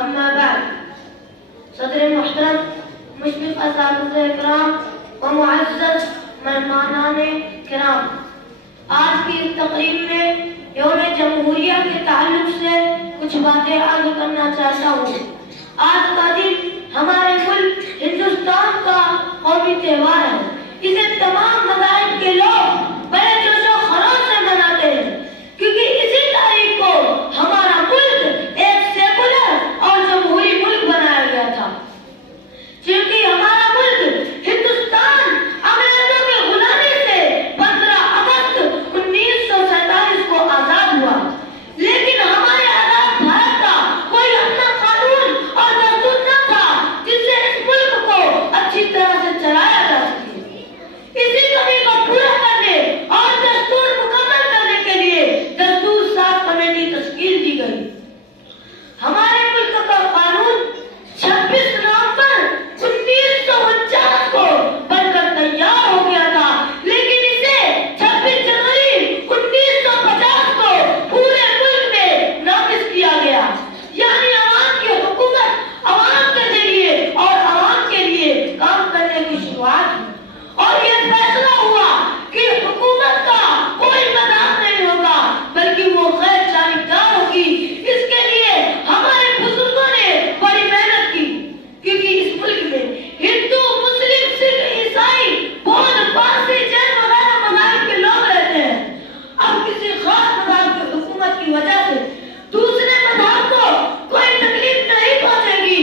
अम्मा बाद सदर मुहतरम मुशफ़िक़ असातिज़े किराम व मुअज़्ज़ज़ मेहमानाने किराम, आज की इस तकरीब में यौम जमहूरिया के ताल्लुक से कुछ बातें अर्ज़ करना चाहता हूँ। आज का दिन हमारे मुल्क हिंदुस्तान का कौमी त्योहार है। इसे तमाम मज़ाहिब के लोग बड़े जोश व खरोश से मनाते हैं, क्योंकि इसी तारीख को हमारा मुल्क एक सेकुलर और जमहूरी मुल्क बनाया गया था। क्योंकि हमारा मुल्क हिंदुस्तान अंग्रेजों की गुलामी से 15 अगस्त 1947 को आजाद हुआ, लेकिन हमारे आजाद भारत का कोई अपना कानून और दस्तूर न था जिससे इस मुल्क को अच्छी तरह से चलाया जा सके। इसी कमी को पूरा करने और दस्तूर मुकम्मल करने के लिए दस्तूर साज़ कमेटी तश्कील दी गई। हमारे मुल्क का कानून 26 नवंबर 1949 को बनकर तैयार हो गया था, लेकिन इसे 26 जनवरी 1950 को पूरे मुल्क में नाफिज किया गया। यानी अवाम की हुकूमत अवाम के जरिए और अवाम के लिए काम करने की शुरुआत हुई, और यह फैसला हुआ कि हुकूमत का कोई मजाक नहीं होगा, बल्कि वो गैर जानिबदार होगी। इसके लिए हमारे बुजुर्गों ने बड़ी मेहनत की, क्योंकि इस मुल्क में हिंदू, मुस्लिम, सिख, ईसाई, बौद्ध, पारसी, जैन वगैरह मज़ाहिब के लोग रहते हैं। अब किसी खास मज़हब की हुकूमत की वजह से दूसरे मज़हब को कोई तकलीफ नहीं पहुंचेगी।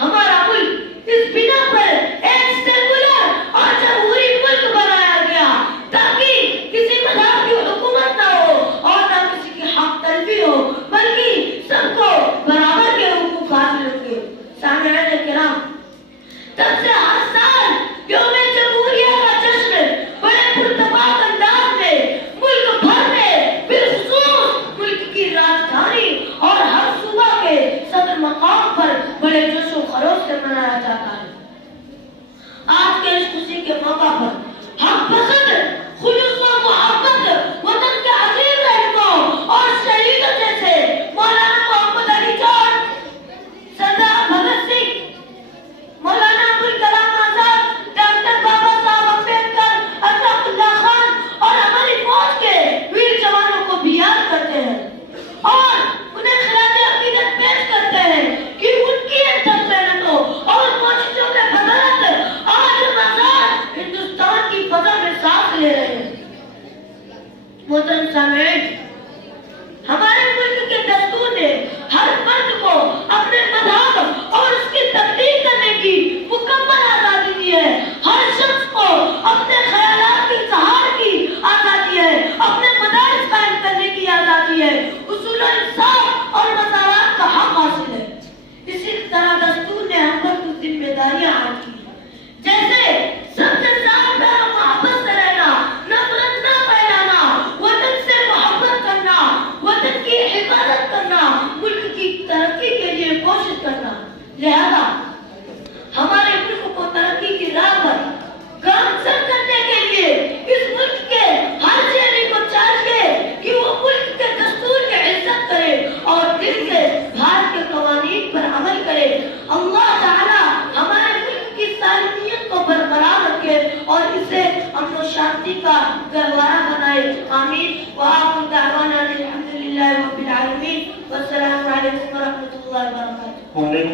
हमारा मुल्क इस बिना पर एक सेकुलर और जमहूरी मुल्क बनाया गया, ताकि किसी मज़हब की हुकूमत ना हो और ना किसी की हक तलबी हो, बल्कि सबको बराबर के हुकूक हासिल होंगे। सामईन किराम, तब से हर साल यौम जमहूरिया का जश्न बड़े पुरतबाक अंदाज में मुल्क भर में, बिलखुसूस मुल्क की राजधानी और हर सूबा के सदर मकाम पर बड़े जोश व खरोश से मनाया जाता है। आज के इस खुशी के मौका पर हम पसंद, खुलूस व मोहब्बत, वतन के अजीम रहनुमाओं और शहीदों जैसे मौलाना मोहम्मद अली जान, सरदार भगत सिंह, मौलाना अबुल कलाम आजाद, डॉक्टर बाबा साहब अम्बेडकर, अशफाकुल्लाह खान और हमारी फौज के वीर जवानों को भी याद करते हैं और उन्हें खिलाफ अकीदत पेश करते हैं कि उनकी अथक मेहनतों और कोशिशों के बदौलत आज हम आजाद हिंदुस्तान की फजा में सांस ले रहे हैं। मोहतरम सामईन, हमारे मुल्क के दस्तूर ने हर फर्द को अपने मज़हब और उसकी तब्दील करने की मुकम्मल आजादी दी है। हर शख्स को अपने ख्यालात के इज़हार की आजादी है, अपने मदारिस कायम करने की आजादी है, उसूल इंसाफ और मसावत का हक हासिल है। इसी तरह दस्तूर ने हम पर कुछ जिम्मेदारियां आयद की, जैसे सबसे साफ और मोहब्बत से रहना, नफरत न फैलाना, वतन से मोहब्बत करना, वतन की हिफाजत करना, मुल्क की तरक्की के लिए कोशिश करना। लिहाजा हमारे मुल्क को तरक्की की राह पर गामजन करने के लिए इस मुल्क के हर शहरी को चाहिए कि वो मुल्क के दस्तूर की इज्जत करे और दिल से भारत के कवानीन पर अमल करे। अल्लाह ताला हमारे मुल्क की सालियत को बरकरार रखे और इसे अमन और शांति का गहवारा बनाए। आमीन। व आखिर दावाना अल्हम्दुलिल्लाहि रब्बिल आलमीन। वस्सलामु अलैकुम व रहमतुल्लाहि व बरकातुहू।